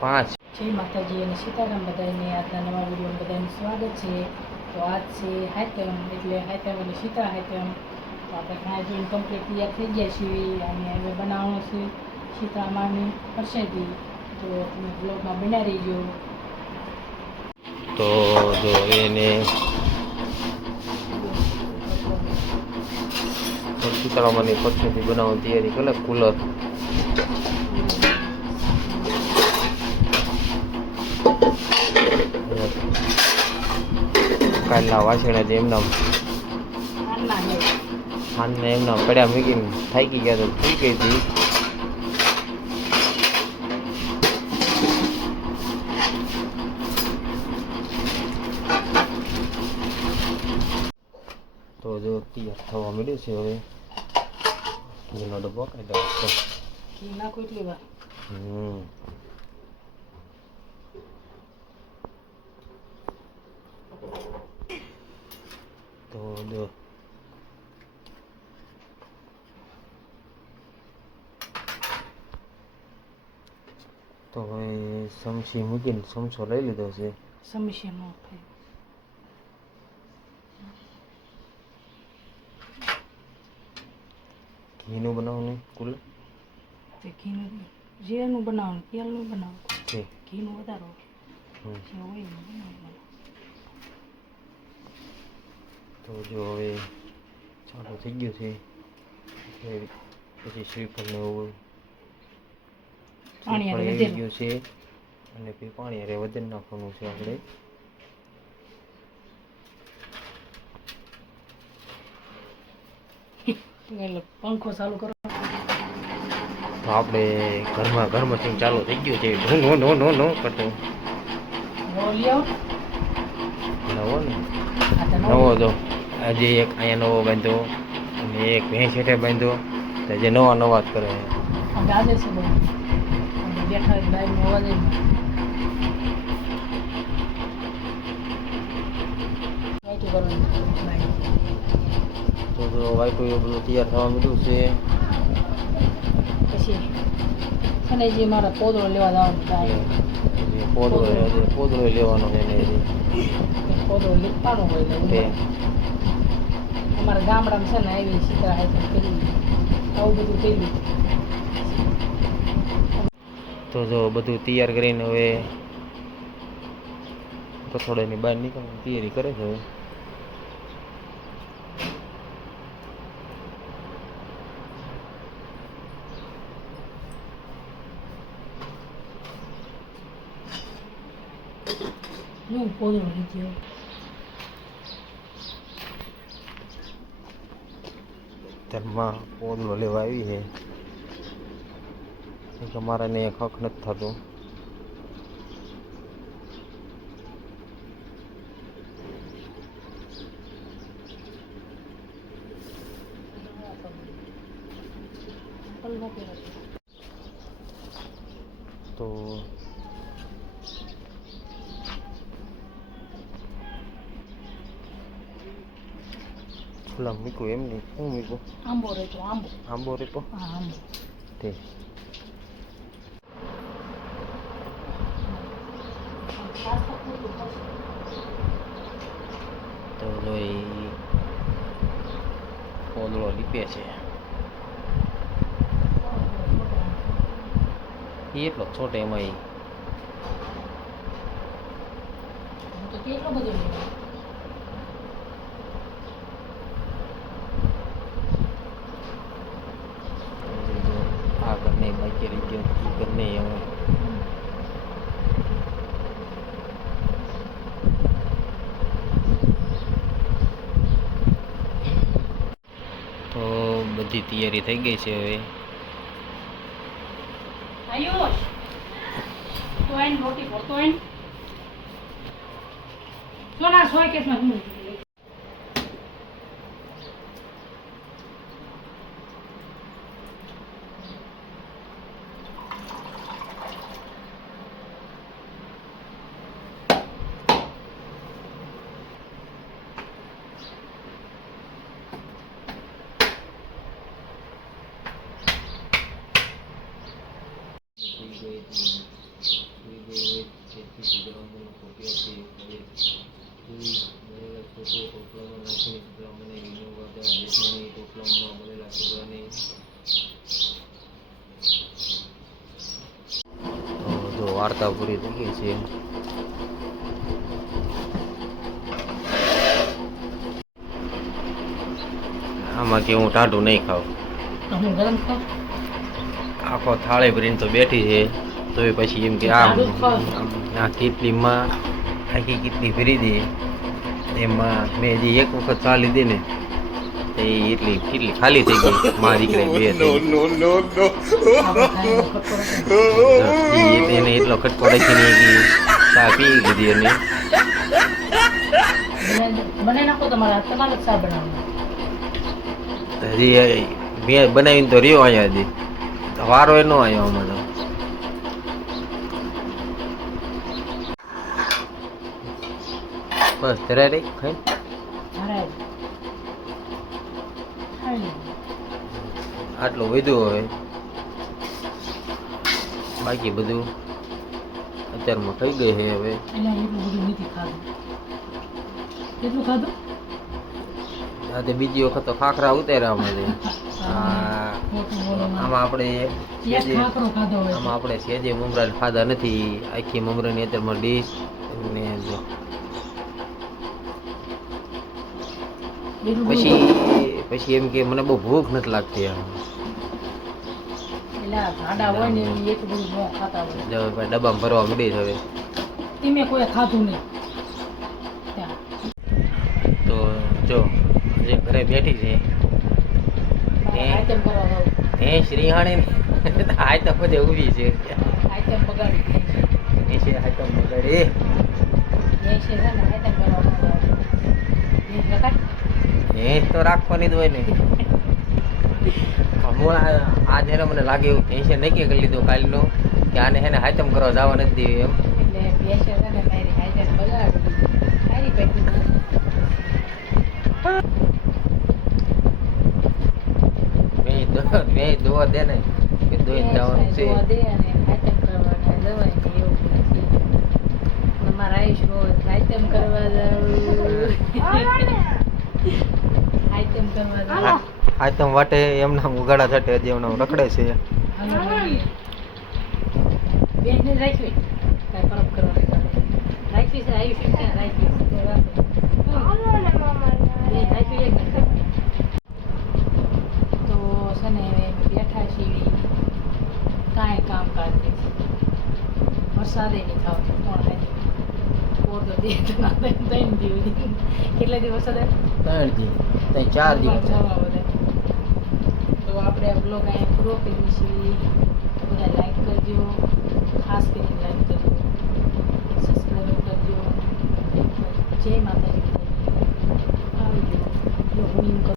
પાંચ. જય માતાજી અને સીતારામ બધાને આજના નવા વિડીયોમાં બધાનું સ્વાગત છે. તો આજ છે હાયતમ એટલે હાયતમ અને સીતા હાયતમ તો આપણે ખાઈ જોઈને કમ્પ્લીટ તૈયાર થઈ ગયા છીએ. અને હવે બનાવવાનું છે સીતા માની પ્રસાદી. તો તમે બ્લોગમાં બના રહીજો. તો જો એને સીતારામની પક્ષીથી બનાવવાની તૈયારી કરે કુલર કાલના વાસણા એમના આના હે ખાનને એમના પડ્યા મૂકીને થાકી ગયા તો થઈ ગઈ હતી. તો જો તૈયાર થવા મળ્યું છે હવે. ઘીનો ડબ્બો કાઢી દઉં ઘી નાખું એટલી વાર. હમ. તો તો હવે સમસી મૂકીને સમસો લઈ લીધો છે. સમસી નો ઘીનું બનાવવાનું કુલ? તે ઘીનું જીરાનું બનાવવાનું તેલનું બનાવવાનું. ઘીનું વધારો. જે હોય તો જો હવે ચાલુ થઈ ગયું છે. પછી એવું પાણી શ્રીફળ એવી વધેલું. ગયું છે. અને પછી પાણી અરે વજન નાખવાનું છે આપણે. પંખો ચાલુ કરો. આપણે ઘરમાં ઘરમાં ચાલુ થઈ ગયું છે. નો નો નો નો કરતો. આવો નવો ને? નવો. હતો આજે એક અહીંયા નવો બાંધ્યો અને એક ભેંસ હેઠે બાંધ્યો. તો જે નવા નવા જ કરે. તો તો એ બધું તૈયાર થવા મળ્યું છે. પછી અને જે મારા પોદળો લેવા જવાનું પોદળો પોદળો. લેવાનો છે ને પોદળો લીપવાનો હોય ને અમારા ગામડામાં છે ને આવી સીતા હાથે કરી આવું બધું કર્યું તો જો બધું તૈયાર કરીને હવે રસોડાની બહાર નીકળવાની તૈયારી કરે છે હવે. લીધો ધર્મમાં પોદળો લેવા આવી છે અમારે ને હક નથી થતું. તો ખુલ્લા મૂક્યું એમ નહીં શું મૂક્યું આંબો રહેતો આંબો આંબો રીપો હા આંબો તે તો જો એ પોદળો લીપે છે એ એટલો છોટો એમાં ઈ હું તો કેટલો બધો લેવો હજી જો આ ઘર નહીં બાકી રહી ગયો એ ઘર નહીં હવે તો બધી તૈયારી થઈ ગઈ છે હવે. આયુષ, તો આઈને રોટી ભરતો આઈને સોના સોય કેસમાં હું સુઈ ગઈ હતી સુઈ વાર્તા પૂરી થઈ ગઈ છે. આમાં કે હું ટાઢું નહીં ખાઉં. તો હું ગરમ ખાઉં આખો થાળી ભરીને તો બેઠી છે. તો પછી એમ કે ખાવ. આ કીટલીમાં આખી કેટલી ભરી દે. એમાં મેં જે એક વખત ચા લીધી ને તે એટલી કેટલી ખાલી થઈ ગઈ. મારી દીકરી બે એને એટલો ખટકો રાખીને એ ચા પી અને બનાવી- બનાવી નાખો તમારા તમારે ચા બનાવવાનું. હજી મેં બનાવીને તો રહ્યો અહીંયા હજી. વારો એ ન આવ્યો આમાં બસ ધરા રે ખાઈ. આટલું વધ્યું હવે. બાકી બધું અત્યારમાં થઈ ગઈ છે હવે. એટલે એટલું બધું નથી ખાધું. કેટલું ખાધું? આ તે બીજી વખત તો ખાખરા ઉતાર્યા અમારે આ ખોટું બોલો માં. આમાં આપણે એક સેજે ખાખરો ખાધો હોય. આમાં આપણે સેજે મમરા ખાધા નથી આખી મમરાની અત્યારમાં ડીશ ને જો. એટલું બધું પછી પછી એમ કે મને બહુ ભૂખ નથી લાગતી આમ ડબ્બામાં ભરવા મૂડી છે હવે. તમે કોઈ ખાધું નહીં. તો જો જે ઘરે બેઠી છે. એ. શ્રીહાણી આઈટમ બધે ઊભી છે. આઈટમ બગાડી એ છે એ. છે ને આઈટમ એ તો રાખવાની જ હોય ને. આ- જેને એને મને લાગે એવું ટેન્શન નક્કી કરી લીધું કાલનું કે આને હેને હાતમ કરવા જવા નથી દેવી એમ. બે દોવા દે ને કે જવાનું છે જોવા મારા આયુષ રોજ આઈટમ કરવા જાઉં આઈટમ કરવા હાતમ વાટે એમના ઉગાડા થટે હજી એમના રખડે છે? તો રાખો. બેન રાખવી એક નથી. તો છે ને હવે બેઠા છીએ કાંઈ કામકાજ નથી. વરસાદે નહીં થતો કોણ હાજર પોર તો બે ત્રણ દિવસ. કેટલા દિવસ ત્રણ દિવસ. ત્રણ ચાર દિવસ. તો આપણે આ બ્લોગ અહીંયા પૂરો કરીએ છીએ બધા લાઈક કરજો. ખાસ કરીને લાઈક કરજો. સબસ્ક્રાઈબ કરજો. જય માતાજી. આવી ગયો